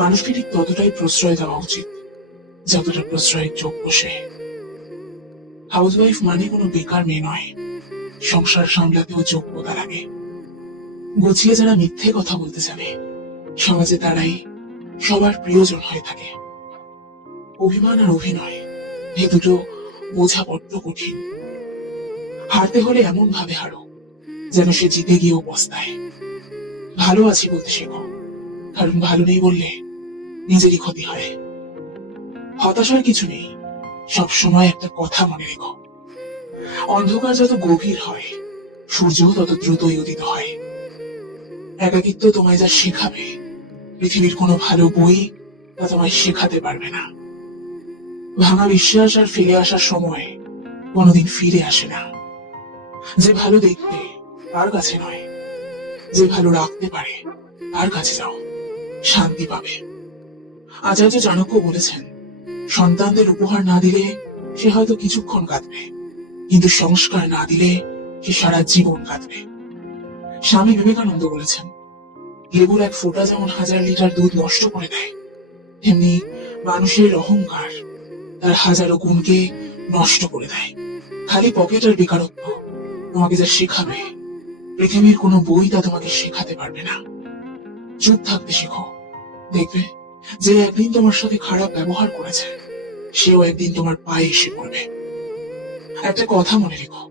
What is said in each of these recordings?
মানুষকে ঠিক ততটাই প্রশ্রয় দেওয়া উচিত যতটা প্রশ্রয়ের যোগ্য সে। হাউসওয়াইফ মানে কোনো বেকার মেয়ে নয়, সংসার সামলাতেও যোগ্যতা লাগে। গুছিয়ে যারা মিথ্যে কথা বলতে জানে, সমাজে তারাই সবার প্রিয়জন হয়ে থাকে। অভিমান আর অভিনয়, এই দুটো বোঝা বড্ড কঠিন। হারতে হলে এমন ভাবে হারো যেন সে জিতে গিয়েও পস্তায়। ভালো আছি বলতে শেখো, কারণ ভালো নেই বললে নিজেরই ক্ষতি হয়। হতাশার কিছু নেই, সব সময় একটা কথা মনে রেখো, অন্ধকার যত গভীর হয় সূর্য তত দ্রুতই উদিত হয়। একাকিত্ব তোমায় যা শেখাবে, পৃথিবীর কোনো ভালো বই তা তোমায় শেখাতে পারবে না। ভাঙা বিশ্বাস আর ফিরে আসার সময় কোনোদিন ফিরে আসে না। যে ভালো দেখতে তার কাছে নয়, যে ভালো রাখতে পারে তার কাছে যাও, শান্তি পাবে। আচার্য চাণক্য বলেছেন, সন্তানদের উপহার না দিলে সে হয়তো কিছুক্ষণ কাঁদবে, কিন্তু সংস্কার না দিলে সে সারা জীবন কাঁদবে। স্বামী বিবেকানন্দ বলেছেন, লেবুর এক ফোঁটা যেমন 1000 লিটার দুধ নষ্ট করে দেয়, তেমনি মানুষের অহংকার তার হাজারো গুণকে নষ্ট করে দেয়। খালি পকেট আর বেকারত্ব তোমাকে যা শেখাবে, পৃথিবীর কোনো বই তা তোমাকে শেখাতে পারবে না। চুপ থাকতে শেখো, দেখবে যে একদিন তোমার সাথে খারাপ ব্যবহার করেছে, সেও একদিন তোমার পায়ে এসে পড়বে। একটা কথা মনে রেখো,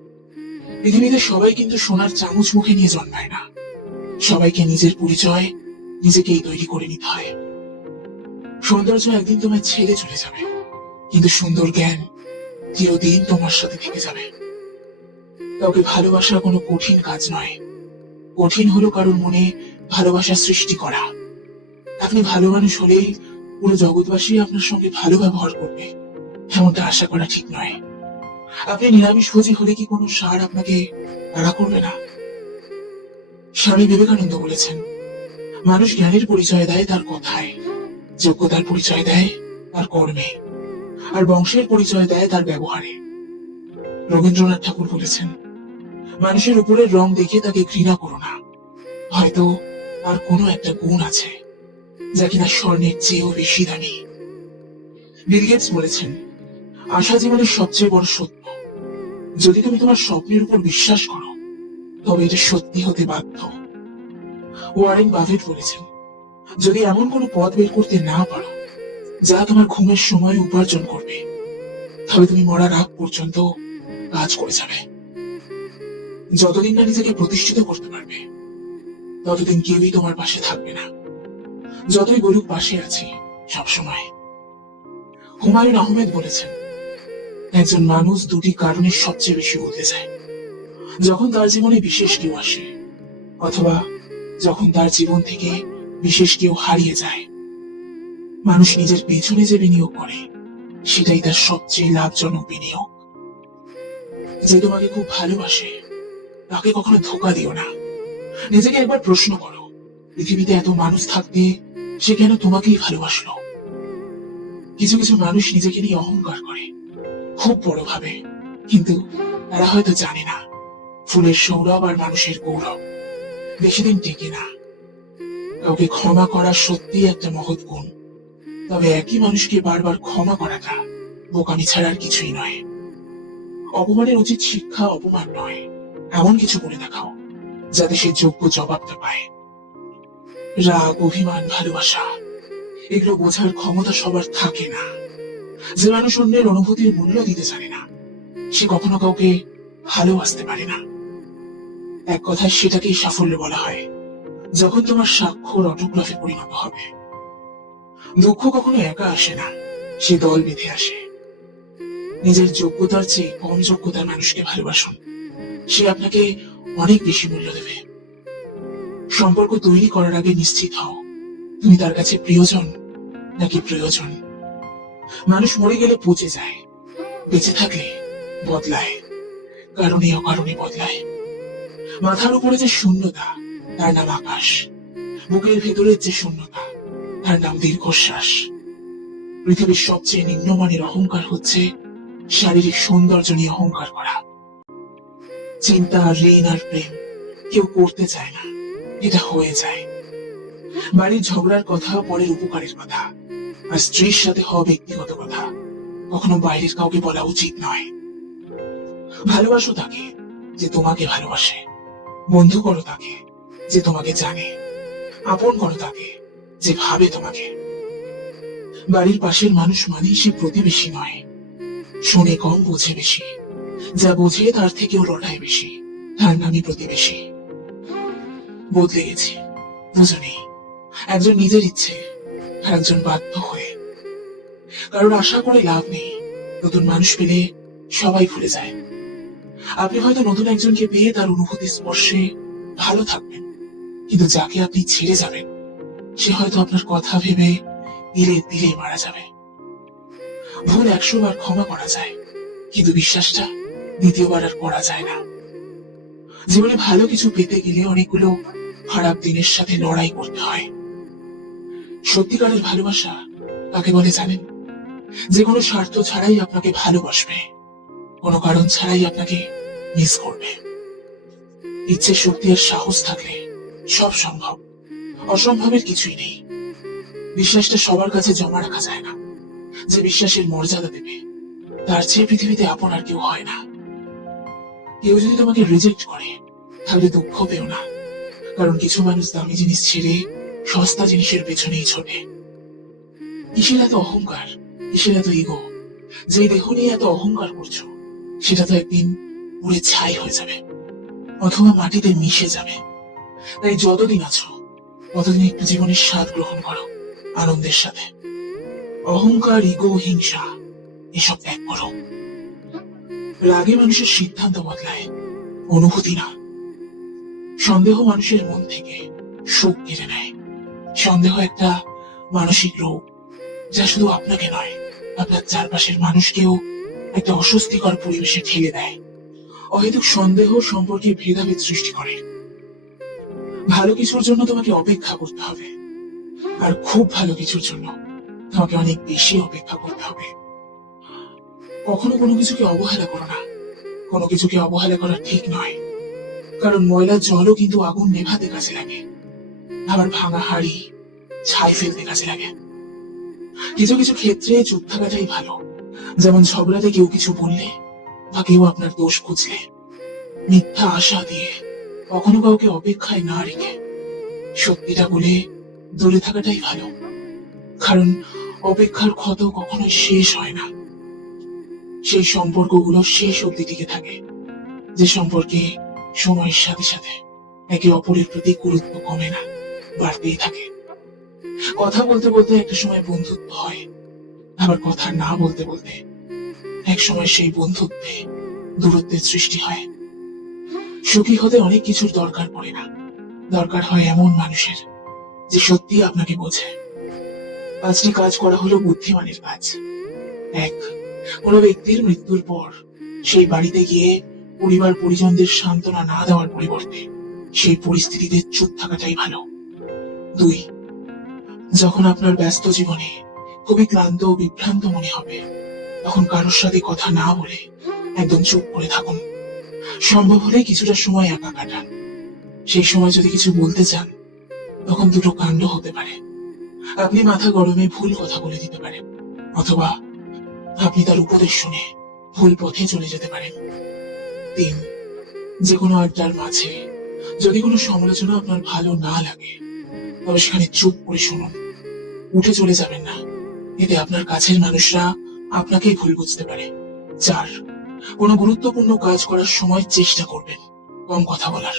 পৃথিবীতে সবাই কিন্তু সোনার চামচ মুখে নিয়ে জন্মায় না। সবাইকে নিজের পরিচয় নিজেকেই তৈরি করে নিতে হয়। সৌন্দর্য একদিন তোমায় ছেড়ে চলে যাবে, কিন্তু সুন্দর জ্ঞান চিরদিন তোমার সাথে থেকে যাবে। কাউকে ভালোবাসা কোনো কঠিন কাজ নয়, কঠিন হলো কারোর মনে ভালোবাসা সৃষ্টি করা। আপনি ভালো মানুষ হলেই পুরো জগৎবাসী আপনার সঙ্গে ভালো ব্যবহার করবে, এমনটা আশা করা ঠিক নয়। আপনি নিরামিষভোজী হলে কি কোনো ষাঁড় আপনাকে তাড়া করবে না? স্বামী বিবেকানন্দ বলেছেন, মানুষ জ্ঞানের পরিচয় দেয় তার কথায়, যোগ্যতার পরিচয় দেয় তার কর্মে, আর বংশের পরিচয় দেয় তার ব্যবহারে। রবীন্দ্রনাথ ঠাকুর বলেছেন, মানুষের উপরের রং দেখে তাকে ঘৃণা করো না, হয়তো তার কোনো একটা গুণ আছে যা কিনা স্বর্ণের চেয়েও বেশি দামি। বিল গেটস বলেছেন, আশা জীবনের সবচেয়ে বড় সত্য। যদি তুমি তোমার স্বপ্নের উপর বিশ্বাস করো, তবে এটা সত্যি হতে বাধ্য। ওয়ারেন বাফেট বলেছেন, যদি এমন কোনো পথ বের করতে না পারো যা তোমার ঘুমের সময় উপার্জন করবে, তবে তুমি মরার আগ পর্যন্ত কাজ করে যাবে। যতদিন না নিজেকে প্রতিষ্ঠিত করতে পারবে, ততদিন কেউই তোমার পাশে থাকবে না, যতই বলুক পাশে আছি সবসময়। হুমায়ুন আহমেদ বলেছেন, একজন মানুষ দুটি কারণে সবচেয়ে বেশি বদলে যায়, যখন তার জীবনে বিশেষ কেউ আসে, অথবা যখন তার জীবন থেকে বিশেষ কেউ হারিয়ে যায়। মানুষ নিজের পেছনে যে বিনিয়োগ করে, সেটাই তার সবচেয়ে লাভজনক বিনিয়োগ। যে তোমাকে খুব ভালোবাসে তাকে কখনো ধোঁকা দিও না। নিজেকে একবার প্রশ্ন করো, পৃথিবীতে এত মানুষ থাকতে সে কেন তোমাকেই ভালোবাসলো? কিছু কিছু মানুষ নিজেকে নিয়ে অহংকার করে, খুব বড় ভাবে, কিন্তু তারা হয়তো জানে না ফুলের সৌরভ আর মানুষের গৌরব বেশি দিন টেকে না। কাউকে ক্ষমা করা সত্যি একটা মহৎ গুণ, তবে একই মানুষকে বারবার ক্ষমা করাটা বোকামি ছাড়া আর কিছুই নয়। অপমানের উচিত শিক্ষা অপমান নয়, এমন কিছু করে দেখাও যাতে সে যোগ্য জবাবটা পায়। রাগ, অভিমান, ভালোবাসা এগুলো বোঝার ক্ষমতা সবার থাকে না। যে মানুষ অন্যের অনুভূতির মূল্য দিতে জানে না, সে কখনো কাউকে ভালোবাসতে পারে না। এক কথায় সেটাকেই সাফল্য বলা হয়, যখন তোমার স্বাক্ষর অটোগ্রাফে পরিণত হবে। দুঃখ কখনো একা আসে না, সে দল বেঁধে আসে। নিজের যোগ্যতার চেয়ে কম যোগ্যতার মানুষকে ভালোবাসুন, সে আপনাকে অনেক বেশি মূল্য দেবে। সম্পর্ক তৈরি করার আগে নিশ্চিত হও তুমি তার কাছে প্রিয়জন নাকি প্রয়োজন। মানুষ মরে গেলে পচে যায়, বেঁচে থাকলে বদলায়, কারণে অকারণে বদলায়। মাথার উপরে যে শূন্যতা তার নাম আকাশ, বুকের ভেতরের যে শূন্যতা তার নাম দীর্ঘশ্বাস। পৃথিবীর সবচেয়ে নিম্নমানের অহংকার হচ্ছে শারীরিক সৌন্দর্য নিয়ে অহংকার করা। চিন্তা, ঋণ আর প্রেম কেউ করতে চায় না, এটা হয়ে যায়। বাড়ির ঝগড়ার কথা পরের উপকারের কথা, আর স্ত্রীর সাথে হওয়া ব্যক্তিগত কথা কখনো বাইরের কাউকে বলা উচিত নয়। ভালোবাসো তাকে যে তোমাকে ভালোবাসে, বন্ধু করো তাকে যে তোমাকে জানে, আপন করো তাকে যে ভাবে তোমাকে। বাড়ির পাশের মানুষ মানেই সে প্রতিবেশী নয়। শোনে কম, বোঝে বেশি, যা বোঝে তার থেকেও লড়াই বেশি, তার নামই প্রতিবেশী। বদলে গেছি দুজনেই, একজন নিজের ইচ্ছে আর একজন বাধ্য হয়ে। কারোর আশা করে লাভ নেই, নতুন মানুষ পেলে সবাই ভুলে যায়। আপনি হয়তো নতুন একজনকে পেয়ে তার অনুভূতি স্পর্শে ভালো থাকবেন, কিন্তু যাকে আপনি ছেড়ে যাবেন সে হয়তো আপনার কথা ভেবে দিলে দিলে মারা যাবে। ভুল 100 বার ক্ষমা করা যায়, কিন্তু বিশ্বাসটা দ্বিতীয়বার আর করা যায় না। জীবনে ভালো কিছু পেতে গেলে অনেকগুলো খারাপ দিনের সাথে লড়াই করতে হয়। সত্যিকারের ভালোবাসা কাকে বলে জানেন? যে কোনো স্বার্থ ছাড়াই আপনাকে ভালোবাসবে, কোনো কারণ ছাড়াই আপনাকে মিস করবে। ইচ্ছে, শক্তি আর সাহস থাকলে সব সম্ভব, অসম্ভবের কিছুই নেই। বিশ্বাসটা সবার কাছে জমা রাখা যায় না। যে বিশ্বাসের মর্যাদা দেবে তার চেয়ে পৃথিবীতে আপন আর কেউ হয় না। কেউ যদি তোমাকে রিজেক্ট করে তাহলে দুঃখ পেও না, কারণ কিছু মানুষ দামি জিনিস ছেড়ে সস্তা জিনিসের পেছনেই ছোটে। কিসের এত অহংকার, কিসের এত ইগো? যে দেহ নিয়ে এত অহংকার করছো সেটা তো একদিন পুড়ে ছাই হয়ে যাবে, অথবা মাটিতে মিশে যাবে। তাই যতদিন আছো ততদিন একটু জীবনের স্বাদ গ্রহণ করো আনন্দের সাথে। অহংকার, ইগো, হিংসা এসব ত্যাগ করো। রাগে মানুষের সিদ্ধান্ত বদলায়, অনুভূতি না। সন্দেহ মানুষের মন থেকে সুখ কেড়ে নেয়। সন্দেহ একটা মানসিক রোগ, যা শুধু আপনাকে নয়, আপনার চারপাশের মানুষকেও একটা অস্বস্তিকর পরিবেশে ঠেলে দেয়। অহেতুক সন্দেহ সম্পর্কে ভেদাভেদ সৃষ্টি করে। ভালো কিছুর জন্য তোমাকে অপেক্ষা করতে হবে, আর খুব ভালো কিছুর জন্য তোমাকে অনেক বেশি অপেক্ষা করতে হবে। কখনো কোনো কিছুকে অবহেলা করো না। কোনো কিছুকে অবহেলা করা ঠিক নয়, কারণ ময়লা জলও কিন্তু আগুন নেভাতে কাজে লাগে, আবার ভাঙা হাড়ি ছাই ফেলতে কাজে লাগে। কিছু কিছু ক্ষেত্রে চুপ থাকাটাই ভালো, যেমন ঝগড়াতে কেউ কিছু বললে বা কেউ আপনার দোষ খুঁজলে। মিথ্যা আশা দিয়ে কখনো কাউকে অপেক্ষায় না রেখে সত্যিটা বলে দূরে থাকাটাই ভালো, কারণ অপেক্ষার ক্ষত কখনো শেষ হয় না। সেই সম্পর্কগুলো শেষ অবধি টিকে থাকে যে সম্পর্কে সময়ের সাথে সাথে একে অপরের প্রতি গুরুত্ব কমে না, বাড়তেই থাকে। কথা বলতে বলতে একটা সময় বন্ধুত্ব হয়, আবার কথা না বলতে বলতে এক সময় সেই বন্ধুত্বে দূরত্বের সৃষ্টি হয়। সুখী হতে অনেক কিছুর দরকার পড়ে না, দরকার হয় এমন মানুষের যে সত্যি আপনাকে বোঝে। 5টি কাজ করা হলো বুদ্ধিমানের কাজ। 1, কোনো ব্যক্তির মৃত্যুর পর সেই বাড়িতে গিয়ে পরিবার পরিজনদের সান্ত্বনা না দেওয়ার পরিবর্তে সেই পরিস্থিতিতে চুপ থাকাটাই ভালো। 2, যখন আপনার ব্যস্ত জীবনে খুবই ক্লান্ত ও বিভ্রান্ত মনে হবে, তখন কারোর সাথে কথা না বলে একদম চুপ করে থাকুন। সম্ভব হলে কিছুটা সময় একা কাটান। সেই সময় যদি কিছু বলতে চান তখন দুটো কাণ্ড হতে পারে। আপনি মাথা গরমে ভুল কথা বলে দিতে পারেন, অথবা আপনি তার উপদেশ শুনে ভুল পথে চলে যেতে পারেন। 3, যে কোনো আড্ডার মাঝে যদি কোনো সমালোচনা আপনার ভালো না লাগে তবে সেখানে চুপ করে শুনুন, উঠে চলে যাবেন না। এতে আপনার কাছের মানুষরা আপনাকে ভুল বুঝতে পারে। 4, কোনো গুরুত্বপূর্ণ কাজ করার সময় চেষ্টা করবেন কম কথা বলার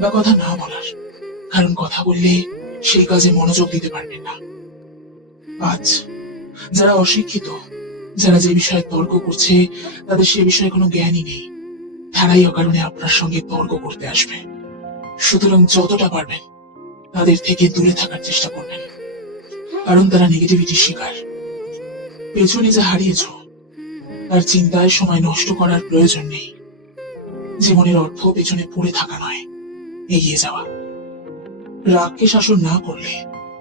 বা কথা না বলার, কারণ কথা বললে সেই কাজে মনোযোগ দিতে পারবেন না। 5, যারা অশিক্ষিত, যারা যে বিষয়ে তর্ক করছে তাদের সে বিষয়ে কোনো জ্ঞানই নেই, তারাই অকারণে আপনার সঙ্গে তর্ক করতে আসবে। সুতরাং যতটা পারবেন তাদের থেকে দূরে থাকার চেষ্টা করবেন, কারণ তারা নেগেটিভিটির শিকার। পেছনে যা হারিয়েছ তার চিন্তায় সময় নষ্ট করার প্রয়োজন নেই। জীবনের অর্থ পেছনে পড়ে থাকা নয়, এগিয়ে যাওয়া। রাগকে শাসন না করলে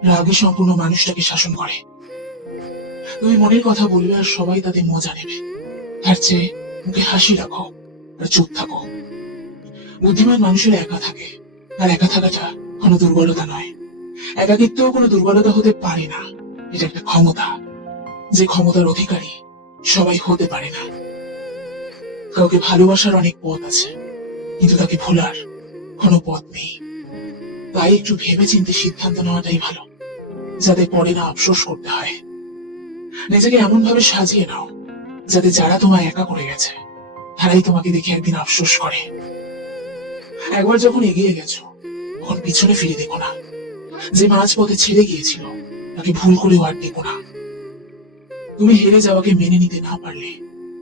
রাগে সম্পূর্ণ মানুষটাকে শাসন করে। তুমি মনের কথা বলবে আর সবাই তাতে মজা নেবে, তার চেয়ে মুখে হাসি রাখো আর চুপ থাকো। বুদ্ধিমান মানুষের একা থাকে, আর একা থাকাটা কোনো দুর্বলতা নয়, একাকিত্ব কোনো দুর্বলতা হতে পারে না, এটা একটা ক্ষমতা, যে ক্ষমতার অধিকারী সবাই হতে পারে না। কাউকে ভালোবাসার অনেক পথ আছে, কিন্তু তাকে ভোলার কোনো পথ নেই। তাই একটু ভেবে চিন্তে সিদ্ধান্ত নেওয়াটাই ভালো, যাতে পরে না আফসোস করতে হয়। নিজেকে এমন ভাবে সাজিয়ে নাও যাতে যারা তোমায় একা করে গেছে তারাই তোমাকে দেখে একদিন আফসোস করে। একবার যখন এগিয়ে গেছো তখন পিছনে ফিরে দেখো না। যে মাঝ পথে ছেড়ে গিয়েছিল তাকে ভুল করেও আর দেখো না। তুমি হেরে যাওয়াকে মেনে নিতে না পারলে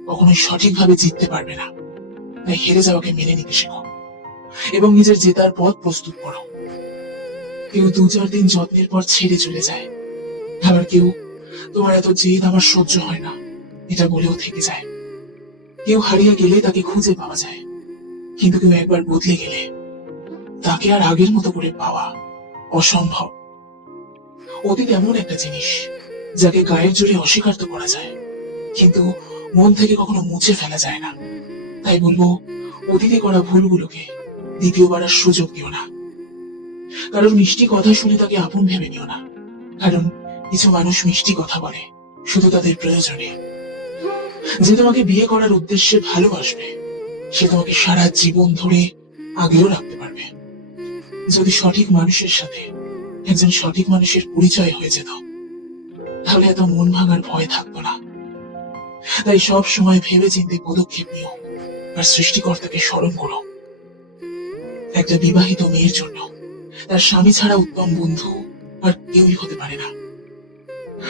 কখনোই সঠিকভাবে জিততে পারবে না। তাই হেরে যাওয়াকে মেনে নিতে শেখো এবং নিজের জেতার পথ প্রস্তুত করো। কেউ 2-4 দিন যত্নের পর ছেড়ে চলে যায়, আবার কেউ তোমার এত জেদ আমার সহ্য হয় না এটা বলেও থেকে যায়। কেউ হারিয়ে গেলে তাকে খুঁজে পাওয়া যায়, কিন্তু কেউ একবার বদলে গেলে তাকে আর আগের মতো করে পাওয়া অসম্ভব। অতীত এমন একটা জিনিস যাকে গায়ের জোরে অস্বীকার তো করা যায়, কিন্তু মন থেকে কখনো মুছে ফেলা যায় না। তাই বলবো, অতীতে করা ভুলগুলোকে দ্বিতীয়বার আর সুযোগ দিও না। কারণ মিষ্টি কথা শুনে তাকে আপন ভেবে নিও না, কারণ কিছু মানুষ মিষ্টি কথা বলে শুধু তাদের প্রয়োজনে। যে তোমাকে বিয়ে করার উদ্দেশ্যে ভালোবাসবে সে তোমাকে সারা জীবন ধরে আগলেও রাখতে পারবে। যদি সঠিক মানুষের সাথে একজন সঠিক মানুষের পরিচয় হয়ে যেত তাহলে এত মন ভাঙার ভয় থাকতো না। তাই সব সময় ভেবে চিন্তে পদক্ষেপ নিও আর সৃষ্টিকর্তাকে স্মরণ করো। একটা বিবাহিত মেয়ের জন্য তার স্বামী ছাড়া উত্তম বন্ধু আর কেউই হতে পারে না।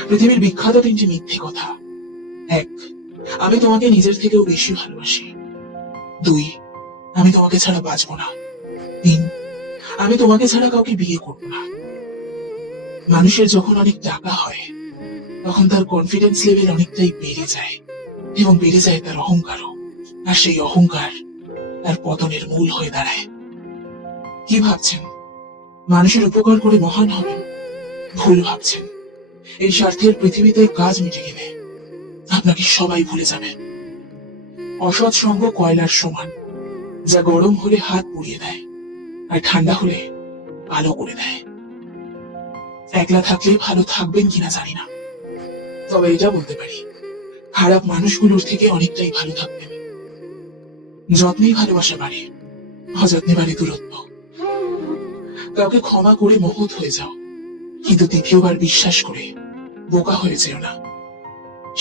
পৃথিবীর বিখ্যাত 3টি মিথ্যে কথা: 1, আমি তোমাকে নিজের থেকেও বেশি ভালোবাসি। 2, আমি তোমাকে ছাড়া বাঁচবো না। 3, আমি তোমাকে ছাড়া কাউকে বিয়ে করব না। মানুষের যখন অনেক টাকা হয় তখন তার কনফিডেন্স লেভেল অনেকটাই বেড়ে যায় এবং বেড়ে যায় তার অহংকারও। আর সেই অহংকার তার পতনের মূল হয়ে দাঁড়ায়। কি ভাবছেন মানুষের উপকার করে মহান হবেন? ভুল ভাবছেন। এই স্বার্থের পৃথিবীতে কাজ মিটে গেলে আপনাকে সবাই ভুলে যাবে। অসৎ সঙ্গ কয়লার সমান, যা গরম হলে হাত পুড়িয়ে দেয় আর ঠান্ডা হলে আলো করে দেয়। একলা থাকলে ভালো থাকবেন কিনা জানি না, তবে এটা বলতে পারি খারাপ মানুষগুলোর থেকে অনেকটাই ভালো থাকবেন। যত্নেই ভালোবাসা বাড়ে, অযত্নে বাড়ে দূরত্ব। কাউকে ক্ষমা করে মহৎ হয়ে যাও, কিন্তু দ্বিতীয়বার বিশ্বাস করে বোকা হয়ে যেও না।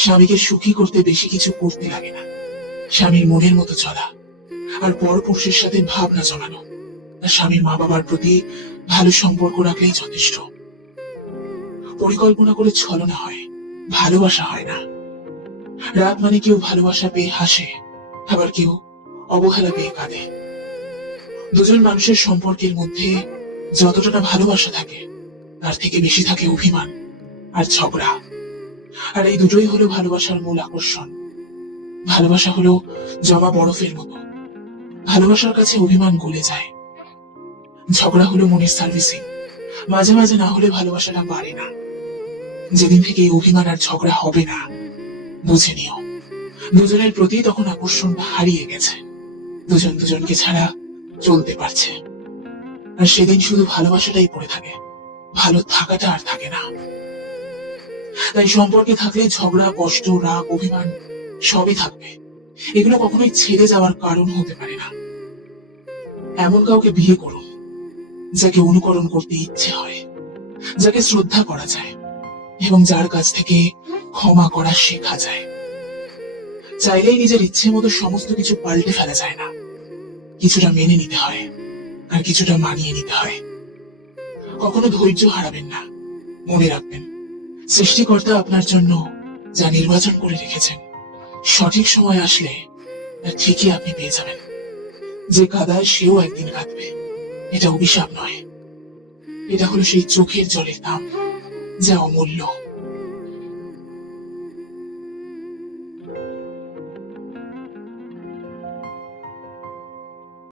স্বামীকে সুখী করতে বেশি কিছু করতে লাগে না। স্বামীর মনের মতো চলা আর পরপুরুষের সাথে ভাবনা জমানো আর স্বামীর মা বাবার প্রতি ভালো সম্পর্ক রাখলেই যথেষ্ট। পরিকল্পনা করে ছলনা হয়, ভালোবাসা হয় না। রাগ মানে কেউ ভালোবাসা পেয়ে হাসে, আবার কেউ অবহেলা পেয়ে কাঁদে। দুজন মানুষের সম্পর্কের মধ্যে যতটা না ভালোবাসা থাকে তার থেকে বেশি থাকে অভিমান আর ঝগড়া। আর এই দুটোই হলো ভালোবাসার মূল আকর্ষণ। ভালোবাসা হলো জমা বরফের মতো, ভালোবাসার কাছে অভিমান গলে যায়। ঝগড়া হলো মনের সার্ভিসিং, মাঝে মাঝে না হলে ভালোবাসাটা বাড়ে না। যেদিন থেকে এই অভিমান আর ঝগড়া হবে না, বুঝে নিও দুজনের প্রতি তখন আকর্ষণটা হারিয়ে গেছে, দুজন দুজনকে ছাড়া চলতে পারছে। আর সেদিন শুধু ভালোবাসাটাই পড়ে থাকে, ভালো থাকাটা আর থাকে না। তাই সম্পর্কে থাকলে ঝগড়া, কষ্ট, রাগ, অভিমান সবই থাকবে। এগুলো কখনোই ছেড়ে যাওয়ার কারণ হতে পারে না। এমন কাউকে বিয়ে করুন যাকে অনুকরণ করতে ইচ্ছে হয়, যাকে শ্রদ্ধা করা যায় এবং যার কাছ থেকে ক্ষমা করা শেখা যায়। চাইলেই নিজের ইচ্ছে মতো সমস্ত কিছু পাল্টে ফেলা যায় না। কিছুটা মেনে নিতে হয় আর কিছুটা মানিয়ে নিতে হয়। কখনো ধৈর্য হারাবেন না। মনে রাখবেন, সৃষ্টিকর্তা আপনার জন্য যা নির্বাচন করে রেখেছেন সঠিক সময় আসলে তা ঠিকই আপনি পেয়ে যাবেন। যে কাদায় সেও একদিন কাঁদবে, এটা অভিশাপ নয়, এটা হলো সেই চোখের জলের দাম যা অমূল্য।